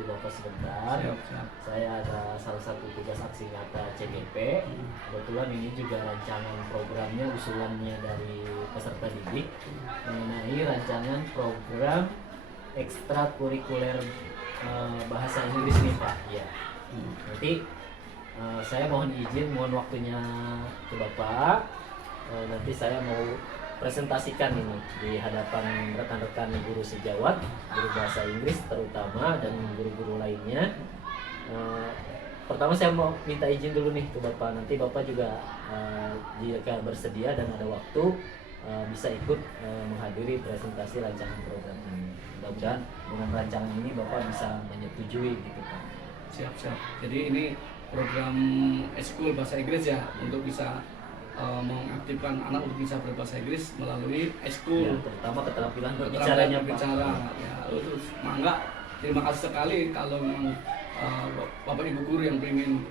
waktu Bapak sebentar. Siap. Saya ada salah satu tugas aksi nyata CGP. Kebetulan ini juga rancangan programnya, usulannya dari peserta didik mengenai rancangan program ekstrakurikuler bahasa Inggris nih Pak. Ya. Nanti saya mohon izin, mohon waktunya ke Bapak. Nanti saya mau presentasikan ini di hadapan rekan-rekan guru sejawat, guru bahasa Inggris terutama, dan guru-guru lainnya. Pertama saya mau minta izin dulu nih ke Bapak. Nanti Bapak juga jika bersedia dan ada waktu bisa ikut menghadiri presentasi rancangan program ini. Mudah-mudahan dengan rancangan ini Bapak bisa menyetujui gitu Pak. Siap. Jadi ini program ekskul bahasa Inggris ya, untuk bisa mengaktifkan anak untuk bisa berbahasa Inggris melalui ekskul. Ya, terutama keterampilan berbicaranya Pak. Ya, itu mangga. Terima kasih sekali kalau memang Bapak Ibu guru yang ingin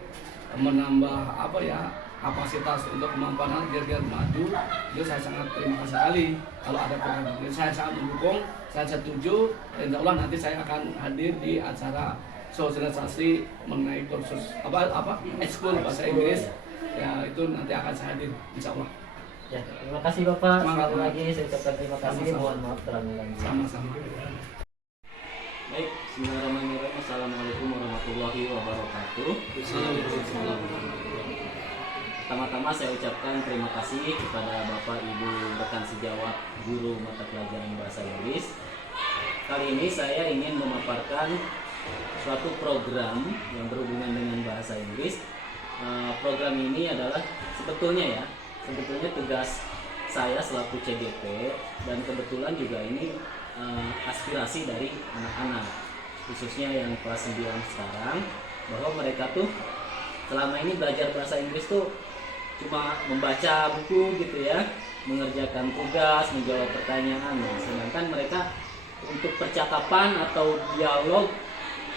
menambah kapasitas untuk kemampuan anak biar maju, itu saya sangat terima kasih sekali kalau ada program ini. Saya sangat mendukung, saya setuju. Insya Allah nanti saya akan hadir di acara sosialisasi mengenai kursus ekskul bahasa Inggris. Ya, itu nanti akan saya hadir, insya Allah. Ya, terima kasih Bapak. Sekali lagi saya ucapkan terima kasih. Mohon maaf terlalu. Sama-sama. Baik, bismillahirrahmanirrahim. Assalamualaikum warahmatullahi wabarakatuh. Pertama-tama saya ucapkan terima kasih kepada Bapak Ibu rekan sejawat guru mata pelajaran bahasa Inggris. Kali ini saya ingin memaparkan suatu program yang berhubungan dengan bahasa Inggris. Program ini adalah sebetulnya tugas saya selaku CGP, dan kebetulan juga ini aspirasi dari anak-anak, khususnya yang kelas 9 sekarang, bahwa mereka tuh selama ini belajar bahasa Inggris tuh cuma membaca buku gitu ya, mengerjakan tugas, menjawab pertanyaan. Sedangkan mereka untuk percakapan atau dialog,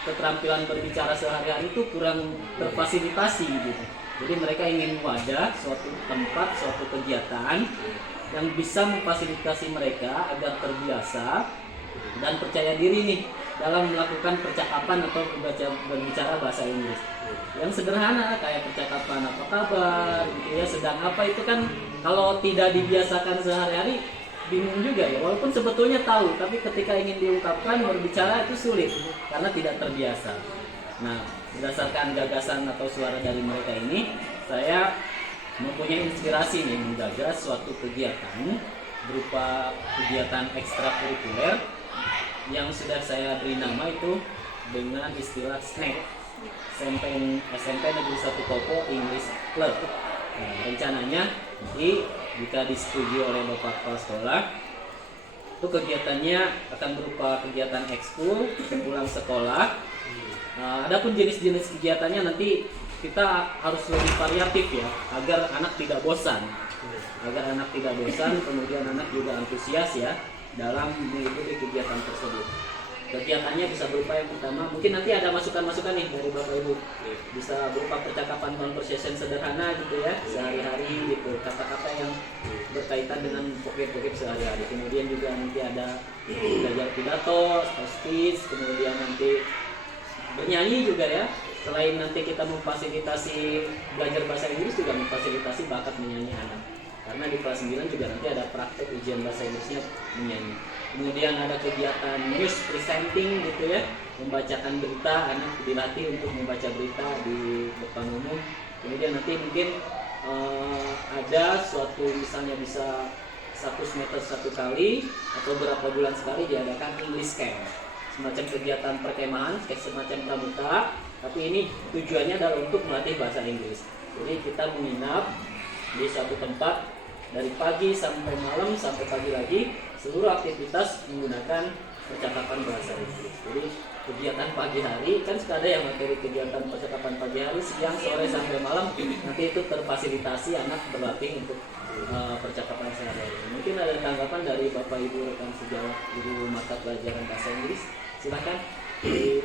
keterampilan berbicara sehari-hari itu kurang terfasilitasi gitu. Jadi mereka ingin wadah, suatu tempat, suatu kegiatan yang bisa memfasilitasi mereka agar terbiasa dan percaya diri nih dalam melakukan percakapan atau berbicara bahasa Inggris. Yang sederhana kayak percakapan apa kabar gitu ya, sedang apa, itu kan kalau tidak dibiasakan sehari-hari bingung juga ya, walaupun sebetulnya tahu, tapi ketika ingin diungkapkan berbicara itu sulit karena tidak terbiasa. Nah, berdasarkan gagasan atau suara dari mereka ini, saya mempunyai inspirasi nih menggagas suatu kegiatan berupa kegiatan ekstrakurikuler yang sudah saya beri nama itu dengan istilah SNAC, SMP Negeri 1 Kopo English Club. Nah, rencananya jika disetujui oleh Bapak Kepala Sekolah, itu kegiatannya akan berupa kegiatan ekskul sepulang sekolah. Adapun jenis-jenis kegiatannya nanti kita harus lebih variatif ya, agar anak tidak bosan. Kemudian anak juga antusias ya dalam mengikuti kegiatan tersebut. Kegiatannya bisa berupa yang pertama, mungkin nanti ada masukan-masukan nih dari Bapak Ibu. Bisa berupa percakapan conversation sederhana gitu ya, sehari-hari gitu, kata-kata yang berkaitan dengan pokok-pokok sehari-hari. Kemudian juga nanti ada belajar pidato, speech, kemudian nanti bernyanyi juga ya. Selain nanti kita memfasilitasi belajar bahasa Inggris, juga memfasilitasi bakat menyanyi anak. Karena di kelas 9 juga nanti ada praktek ujian bahasa Inggrisnya menyanyi. Kemudian ada kegiatan news presenting gitu ya, membacakan berita, anak dilatih untuk membaca berita di depan umum. Kemudian nanti mungkin ada suatu, misalnya bisa 1 semester 1 kali atau berapa bulan sekali diadakan English Camp, semacam kegiatan perkemahan, kayak semacam pramuka, tapi ini tujuannya adalah untuk melatih bahasa Inggris. Jadi kita menginap di satu tempat dari pagi sampai malam sampai pagi lagi, seluruh aktivitas menggunakan percakapan bahasa Inggris. Jadi kegiatan pagi hari kan suka ada yang materi kegiatan percakapan pagi hari, siang, sore sampai malam, nanti itu terfasilitasi anak berlatih untuk percakapan sehari-hari. Mungkin ada tanggapan dari Bapak Ibu rekan sejawat guru mata pelajaran bahasa Inggris. Silakan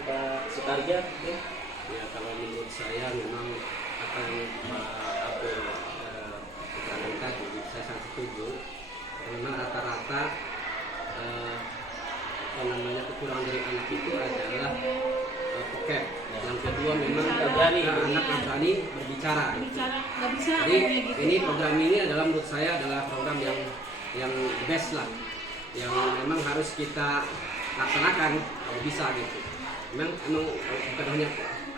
Pak Sukarja. Ya, kalau menurut saya memang apa yang Pak Abdul keterangan tadi, saya sangat setuju. Memang rata-rata kekurangan dari anak itu adalah memang Nggak berani. anak yang berani berbicara. bicara nggak bisa Jadi kayak gitu. ini program ini adalah menurut saya adalah program yang best lah, yang memang harus kita laksanakan kalau bisa gitu. Memang bukan hanya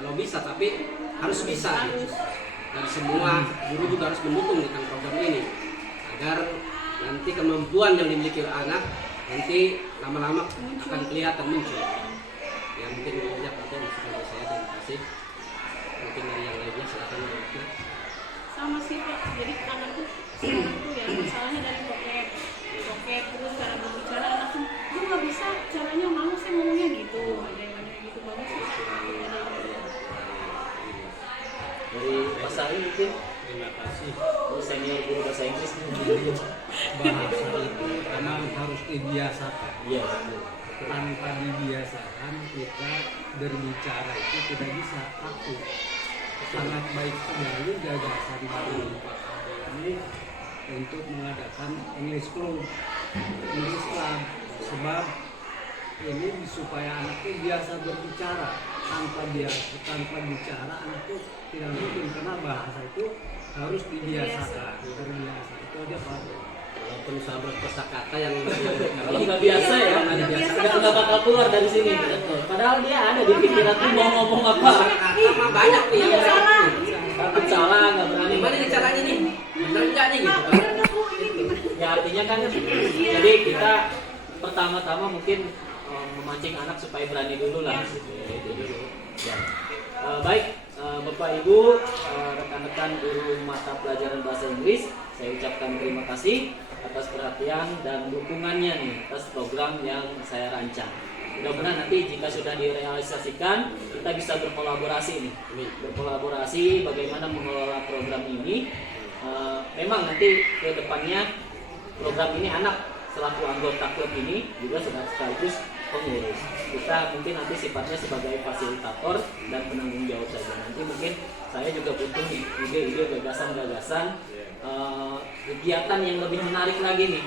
kalau bisa, tapi harus bisa gitu. Dan semua guru juga harus mendukung tentang program ini agar nanti kemampuan yang dimiliki oleh anak nanti lama-lama akan kelihatan muncul. Ya mungkin banyak atau masukan dari saya, terima kasih. Mungkin dari yang lainnya silakan. Sama sih Pak, jadi anak tuh sekarang tuh ya masalahnya dari bokep terus cara berbicara anak tuh gue nggak bisa caranya malu sih ngomongnya gitu, ada yang gitu bagus sih. Dari Mas Ali mungkin Terima kasih. senior guru bahasa Inggris. Bahasa itu memang harus dibiasakan. Iya, betul. Tanpa dibiasakan kita berbicara itu tidak bisa takut. Sangat baik sekali gagasan dari Pak ini untuk mengadakan English Club, English Club, sebab ini supaya anak itu biasa berbicara. Tanpa bicara anak itu tidak mungkin, karena bahasa itu harus dibiasakan, terbiasa. Itu aja Pak. Walaupun sahabat kosakata yang Kalau nggak biasa ya, nggak bakal keluar dari sini. Padahal dia ada di pikiran tuh mau ngomong apa. kosakata mah banyak nih yang salah. Takut salah, nggak berani. Gimana nih caranya nih? Bener nggak nih gitu kan? Bener nggak Bu, ini gimana? Ya artinya kan, jadi kita pertama-tama mungkin memancing anak supaya berani dulu lah. Itu dulu. Ya. Baik, Bapak Ibu, rekan-rekan guru mata pelajaran bahasa Inggris, saya ucapkan terima kasih atas perhatian dan dukungannya nih atas program yang saya rancang. Mudah-mudahan nanti jika sudah direalisasikan, kita bisa berkolaborasi nih, berkolaborasi bagaimana mengelola program ini. Memang nanti ke depannya program ini anak selaku anggota klub ini juga sudah sekaligus pengurus. Kita mungkin nanti sifatnya sebagai fasilitator dan penanggung jawab saja. Nanti mungkin saya juga butuh ide-ide, gagasan-gagasan kegiatan yang lebih menarik lagi nih.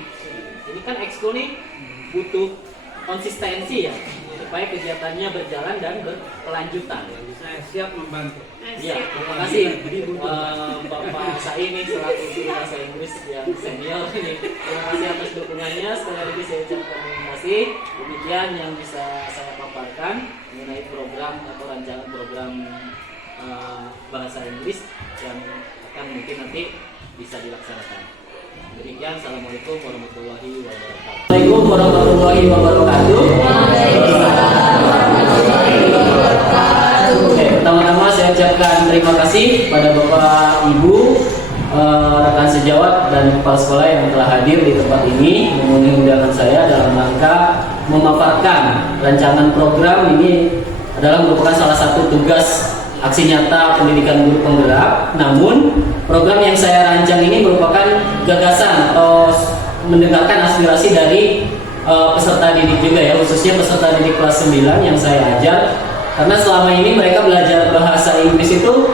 Ini kan ekskul nih butuh konsistensi ya, supaya kegiatannya berjalan dan berkelanjutan. Saya siap membantu. Iya, terima kasih Bapak Sai ini selaku guru bahasa Inggris yang senior ini. Terima kasih atas dukungannya. Sekali lagi saya ucapkan terima kasih. Demikian yang bisa saya paparkan mengenai program atau rancangan program bahasa Inggris yang akan mungkin nanti bisa dilaksanakan. Demikian, assalamualaikum warahmatullahi wabarakatuh. Assalamualaikum warahmatullahi wabarakatuh. Oke, pertama-tama saya ucapkan terima kasih pada Bapak Ibu, rekan sejawat dan kepala sekolah yang telah hadir di tempat ini memenuhi undangan saya dalam rangka memaparkan rancangan program ini. Adalah merupakan salah satu tugas aksi nyata pendidikan guru penggerak. Namun program yang saya rancang ini merupakan gagasan atau mendengarkan aspirasi dari peserta didik juga ya, khususnya peserta didik kelas 9 yang saya ajar. Karena selama ini mereka belajar bahasa Inggris itu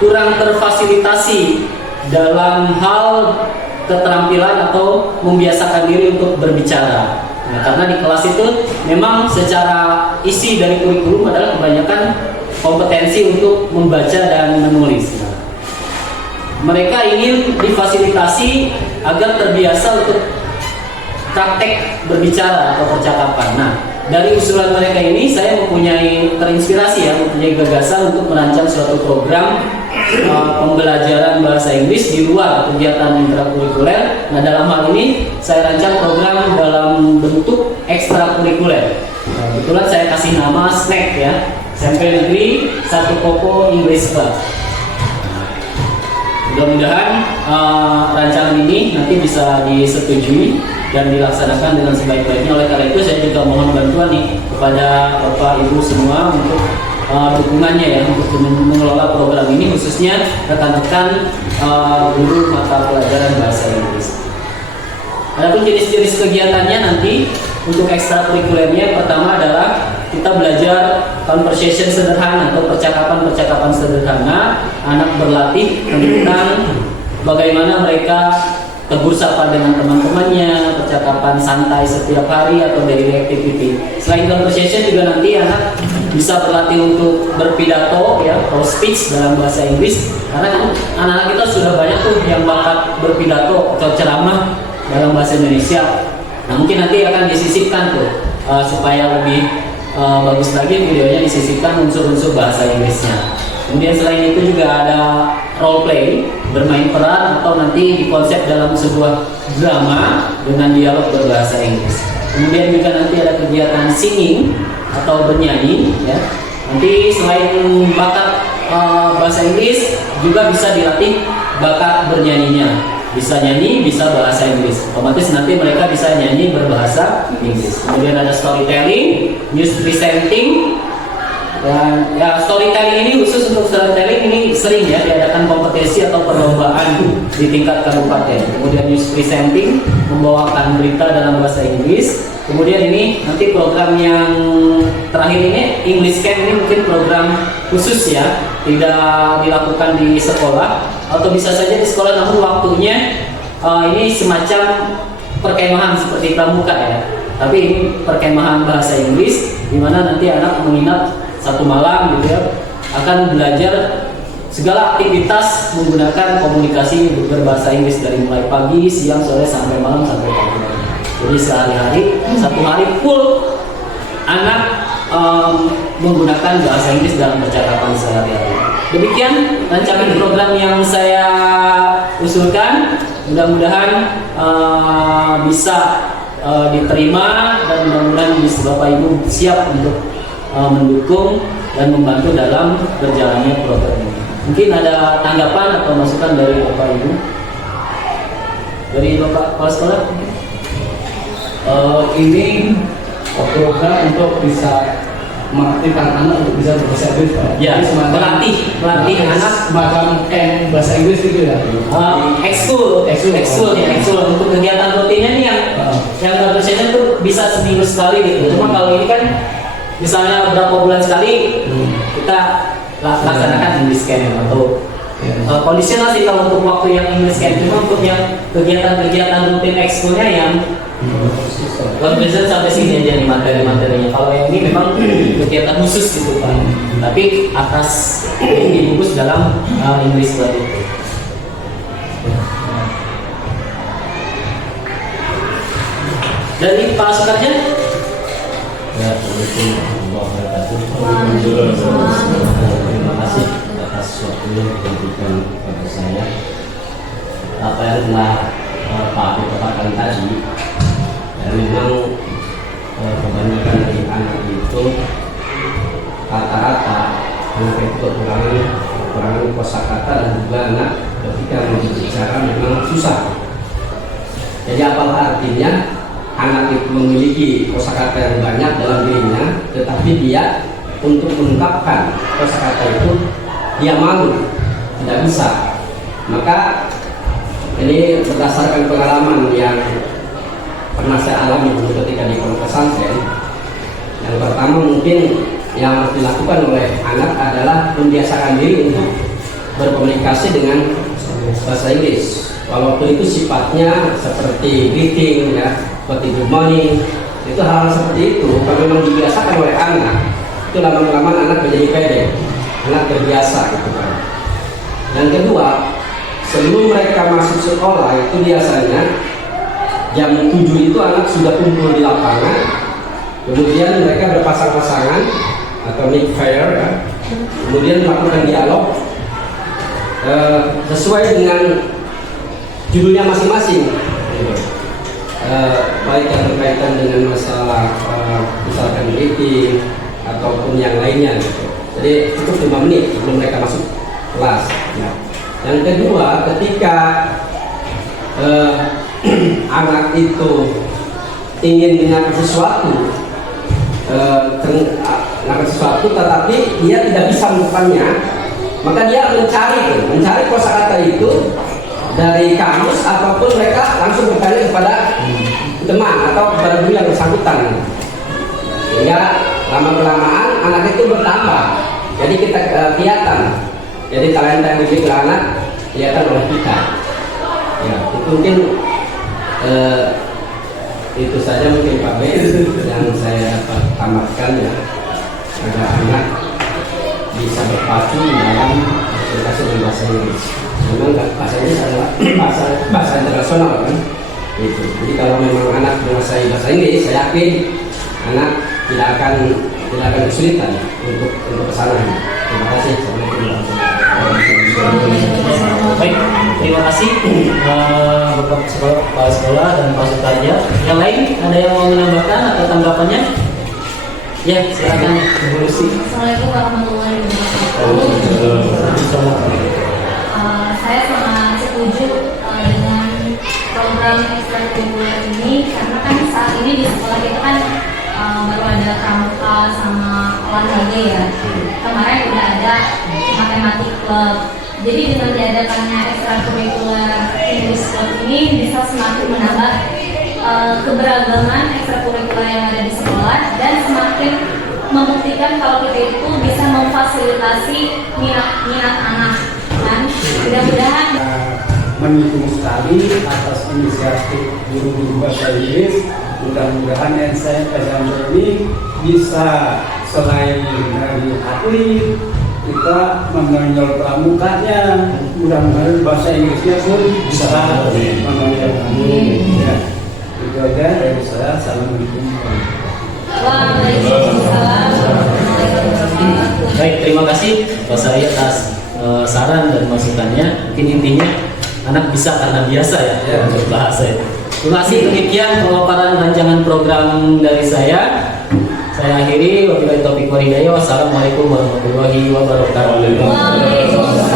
kurang terfasilitasi dalam hal keterampilan atau membiasakan diri untuk berbicara. Nah, karena di kelas itu memang secara isi dari kurikulum adalah kebanyakan kompetensi untuk membaca dan menulis. Nah, mereka ingin difasilitasi agar terbiasa untuk praktek berbicara atau percakapan. Nah, dari usulan mereka ini saya terinspirasi ya, mempunyai gagasan untuk merancang suatu program pembelajaran bahasa Inggris di luar kegiatan intrakurikuler. Nah, dalam hal ini saya rancang program dalam bentuk ekstrakurikuler. Nah, kebetulan saya kasih nama SNACK ya, Sampel Negeri 1 Koko English Class. Mudah-mudahan rancangan ini nanti bisa disetujui dan dilaksanakan dengan sebaik-baiknya. Oleh karena itu saya juga mohon bantuan nih kepada Bapak Ibu semua untuk dukungannya ya untuk mengelola program ini, khususnya rekan-rekan guru mata pelajaran bahasa Inggris. Adapun jenis-jenis kegiatannya nanti untuk ekstrakurikulernya, pertama adalah kita belajar conversation sederhana atau percakapan-percakapan sederhana. Anak berlatih tentang bagaimana mereka tegur sapa dengan teman-temannya, percakapan santai setiap hari atau daily activity. Selain conversation juga nanti anak bisa berlatih untuk berpidato ya, atau speech dalam bahasa Inggris, karena anak-anak kita sudah banyak tuh yang bakat berpidato atau ceramah dalam bahasa Indonesia. Nah mungkin nanti akan disisipkan tuh supaya lebih bagus lagi videonya, disisipkan unsur-unsur bahasa Inggrisnya. Kemudian selain itu juga ada role play, bermain peran atau nanti dikonsep dalam sebuah drama dengan dialog berbahasa Inggris. Kemudian juga nanti ada kegiatan singing atau bernyanyi ya. Nanti selain bakat bahasa Inggris juga bisa dilatih bakat bernyanyinya. Bisa nyanyi, bisa bahasa Inggris. Otomatis nanti mereka bisa nyanyi berbahasa Inggris. Kemudian ada storytelling, news presenting. Dan ya storytelling ini khusus untuk storytelling ini sering ya diadakan kompetisi atau perlombaan di tingkat kabupaten. Kemudian news presenting, membawakan berita dalam bahasa Inggris. Kemudian ini nanti program yang terakhir ini English Camp, ini mungkin program khusus ya, tidak dilakukan di sekolah atau bisa saja di sekolah, namun waktunya ini semacam perkemahan seperti pramuka ya. Tapi ini perkemahan bahasa Inggris di mana nanti anak menginap 1 malam gitu ya, akan belajar segala aktivitas menggunakan komunikasi berbahasa Inggris dari mulai pagi, siang, sore sampai malam sampai pagi. Jadi sehari-hari 1 hari full anak menggunakan bahasa Inggris dalam percakapan sehari-hari. Demikian rancangan program yang saya usulkan. Mudah-mudahan bisa diterima dan mudah-mudahan Bapak Ibu siap untuk mendukung dan membantu dalam berjalannya program ini. Mungkin ada tanggapan atau masukan dari Bapak Ibu? Dari Bapak Kepala Sekolah? Ini program untuk bisa mengaktifkan anak untuk bisa berbahasa Inggris, Pak. Ya, melatih anak semacam camp bahasa Inggris gitu ya. Ekskul untuk kegiatan rutinnya nih yang bagusnya tuh bisa seminggu sekali gitu. Cuma kalau ini kan misalnya berapa bulan sekali kita laksanakan English Camp atau kondisional sih kalau untuk waktu yang English Camp. Cuma untuk yang kegiatan rutin ekskulnya yang kondisional sampai sini aja nih materi-materinya. Kalau yang ini memang kegiatan khusus gitu Pak, tapi atas ini dibungkus dalam English Club itu. Dari Pak Sukarja? Ya, Assalamualaikum warahmatullahi wabarakatuh. Terima kasih atas waktu yang diberikan kepada saya. Apa yang telah Pak Abu katakan tadi, ya memang kebanyakan dari anak itu rata-rata anak itu kekurangan kosakata dan juga anak ketika berbicara memang susah. Jadi apa artinya? Anak itu memiliki kosakata yang banyak dalam dirinya, tetapi dia untuk mengungkapkan kosakata itu dia malu, tidak bisa. Maka ini berdasarkan pengalaman yang pernah saya alami dulu ketika di pondok pesantren. Yang pertama mungkin yang harus dilakukan oleh anak adalah membiasakan diri untuk berkomunikasi dengan bahasa Inggris. Walaupun itu sifatnya seperti greeting ya, seperti good morning, itu hal-hal seperti itu kalau memang dibiasakan oleh anak, itu lama-lama anak menjadi pede, anak terbiasa gitu kan. Yang kedua, sebelum mereka masuk sekolah itu biasanya jam 7 itu anak sudah kumpul di lapangan, kemudian mereka berpasang-pasangan atau make fair ya, kemudian melakukan dialog sesuai dengan judulnya masing-masing. Baik yang berkaitan dengan masalah misalkan meeting ataupun yang lainnya gitu. Jadi cukup 5 menit sebelum mereka masuk kelas ya. Yang kedua, ketika anak itu ingin mengaku sesuatu tetapi dia tidak bisa melakukannya, maka dia mencari kosakata itu dari kamus ataupun mereka langsung bertanya kepada teman atau kepada guru yang bersangkutan, sehingga lama-kelamaan anak itu bertambah. Jadi kita kelihatan, jadi talenta yang dimiliki anak kelihatan oleh kita. Ya, itu mungkin itu saja mungkin Pak B yang saya dapat tamatkan ya. agar anak bisa berpacu dalam komunikasi dengan bahasa Inggris. Memang bahasa Inggris adalah bahasa internasional kan. Itu. Jadi kalau memang anak menguasai bahasa Inggris, saya yakin anak tidak akan kesulitan untuk kesana. Terima kasih. Assalamualaikum warahmatullahi wabarakatuh. Baik, terima kasih Bapak Kepala Sekolah dan Pak Sutarja. Yang lain ada yang mau menambahkan atau tanggapannya? Ya, silakan Bu Lucy. Assalamualaikum warahmatullahi wabarakatuh. Saya sangat setuju dengan program ekstrakurikuler ini karena kan saat ini di sekolah kita kan baru ada pramuka sama olahraga ya. Kemarin udah ada matematik club. Jadi dengan diadakannya ekstrakurikuler English club ini bisa semakin menambah keberagaman ekstrakurikuler yang ada di sekolah dan semakin membuktikan kalau kita itu bisa memfasilitasi minat anak kan. Mudah-mudahan Mendukung sekali atas inisiatif guru-guru bahasa Inggris. Mudah-mudahan NSM ini bisa selain dari atlet, kita menonjol pramukanya. Mudah-mudahan bahasa Inggrisnya pun bisa menonjol. Ya, itu aja dari saya. Assalamualaikum. Waalaikumsalam warahmatullahi wabarakatuh. Baik, terima kasih Pak Sari atas saran dan masukannya. Mungkin intinya anak bisa karena biasa ya untuk bahasa itu. Terima kasih. Demikian pemaparan rancangan program dari saya. Saya akhiri. Wabillahi taufiq wal hidayah. Wassalamualaikum warahmatullahi wabarakatuh. Waalaikumsalam.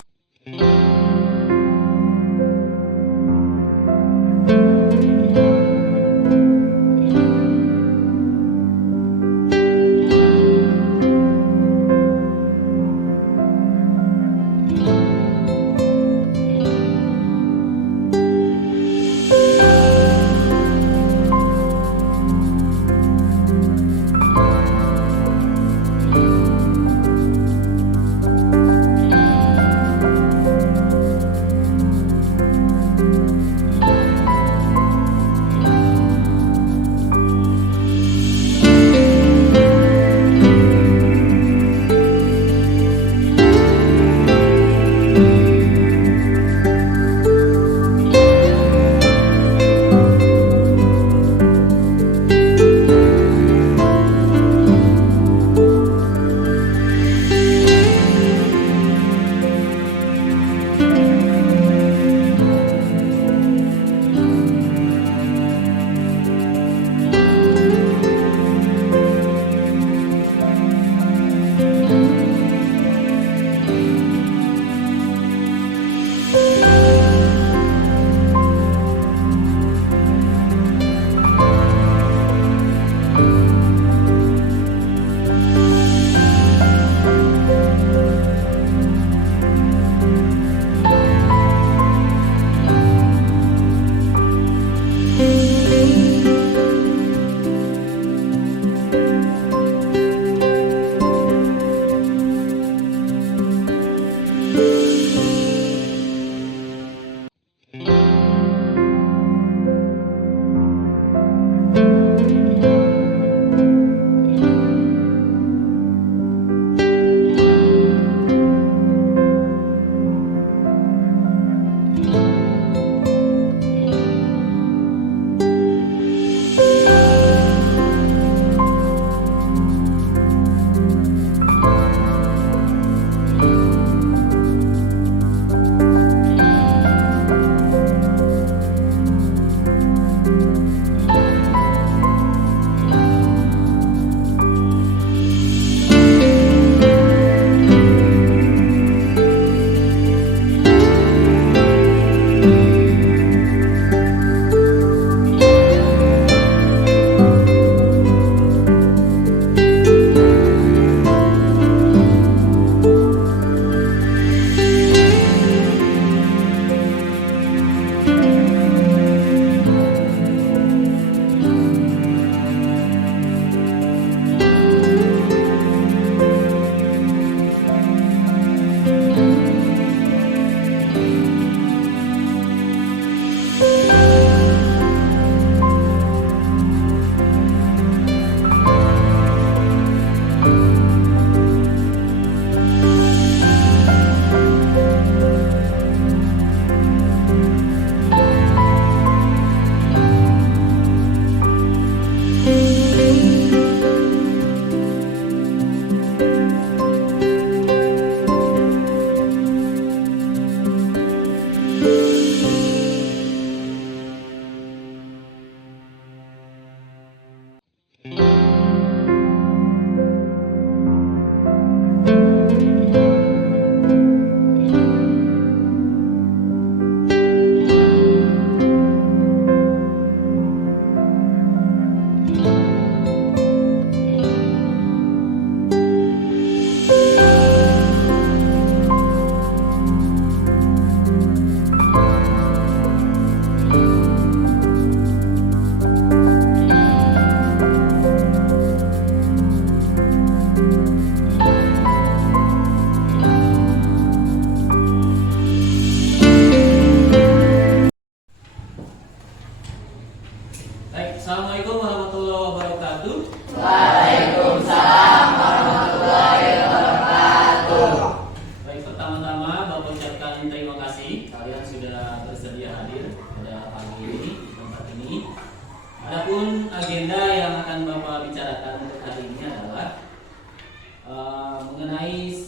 mengenai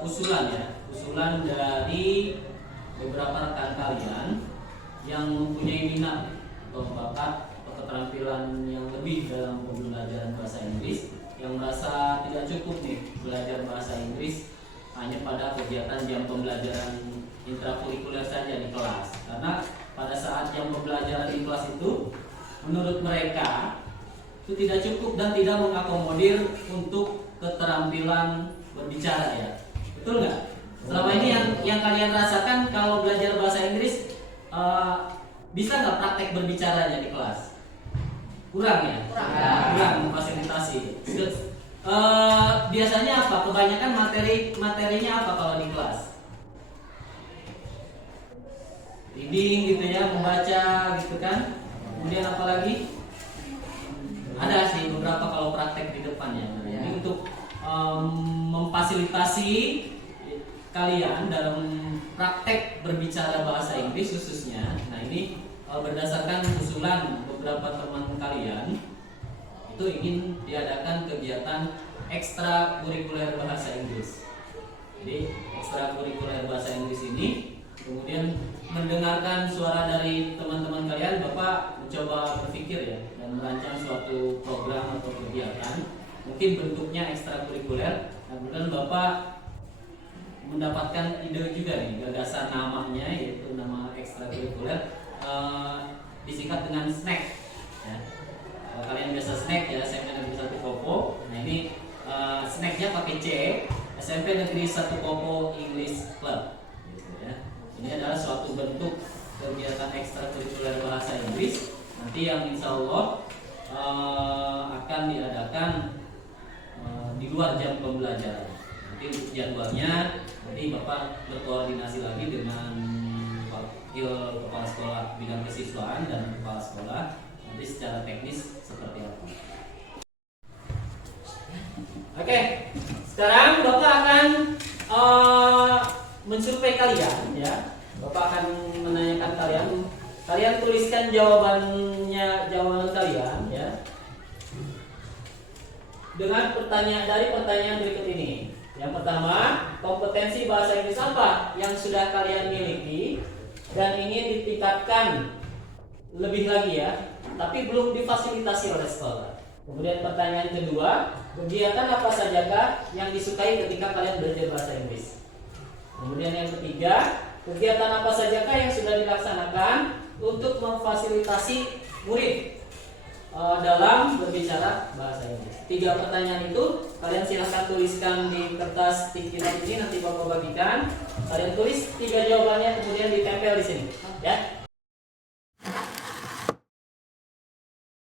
usulan ya, usulan dari beberapa rekan kalian yang mempunyai minat atau bakat atau keterampilan yang lebih dalam pembelajaran bahasa Inggris, yang merasa tidak cukup nih belajar bahasa Inggris hanya pada kegiatan jam pembelajaran intrakurikuler saja di kelas. Karena pada saat jam pembelajaran di kelas itu menurut mereka itu tidak cukup dan tidak mengakomodir untuk keterampilan berbicara ya. Betul nggak? Selama ini yang kalian rasakan kalau belajar bahasa Inggris bisa nggak praktek berbicaranya di kelas? Kurang ya? Kurang memfasilitasi. Biasanya apa? Kebanyakan materinya apa kalau di kelas? Reading gitu ya, membaca gitu kan. Kemudian apa lagi? Ada sih beberapa kalau praktek di depannya. Ini untuk memfasilitasi kalian dalam praktek berbicara bahasa Inggris khususnya. Nah ini berdasarkan usulan beberapa teman kalian itu ingin diadakan kegiatan ekstrakurikuler bahasa Inggris. Jadi ekstrakurikuler bahasa Inggris ini kemudian mendengarkan suara dari teman-teman kalian, Bapak mencoba berpikir ya dan merancang suatu program atau kegiatan, mungkin bentuknya ekstrakurikuler. Kemudian Bapak mendapatkan ide juga nih, gagasan namanya yaitu nama ekstrakurikuler disingkat dengan snack ya. Kalian biasa snack ya, SMP Negeri 1 Kopo. Nah ini snacknya pakai C, SMP Negeri 1 Kopo English Club gitu ya. Ini adalah suatu bentuk kegiatan ekstrakurikuler bahasa Inggris nanti yang insya Allah akan diadakan di luar jam pembelajaran. Nanti untuk jadwalnya nanti Bapak berkoordinasi lagi dengan Wakil Kepala Sekolah Bidang Kesiswaan dan Kepala Sekolah nanti secara teknis seperti apa. Oke, sekarang Bapak akan mensurvei kalian ya. Bapak akan menanyakan kalian tuliskan jawaban kalian ya. Dengan pertanyaan berikut ini. Yang pertama, kompetensi bahasa Inggris apa yang sudah kalian miliki dan ingin ditingkatkan lebih lagi ya, tapi belum difasilitasi oleh sekolah. Kemudian pertanyaan kedua, kegiatan apa sajakah yang disukai ketika kalian belajar bahasa Inggris? Kemudian yang ketiga, kegiatan apa sajakah yang sudah dilaksanakan untuk memfasilitasi murid dalam berbicara bahasa Inggris? 3 pertanyaan itu kalian silahkan tuliskan di kertas tikiran ini, nanti Bapak bagikan. Kalian tulis 3 jawabannya kemudian ditempel di sini, ya.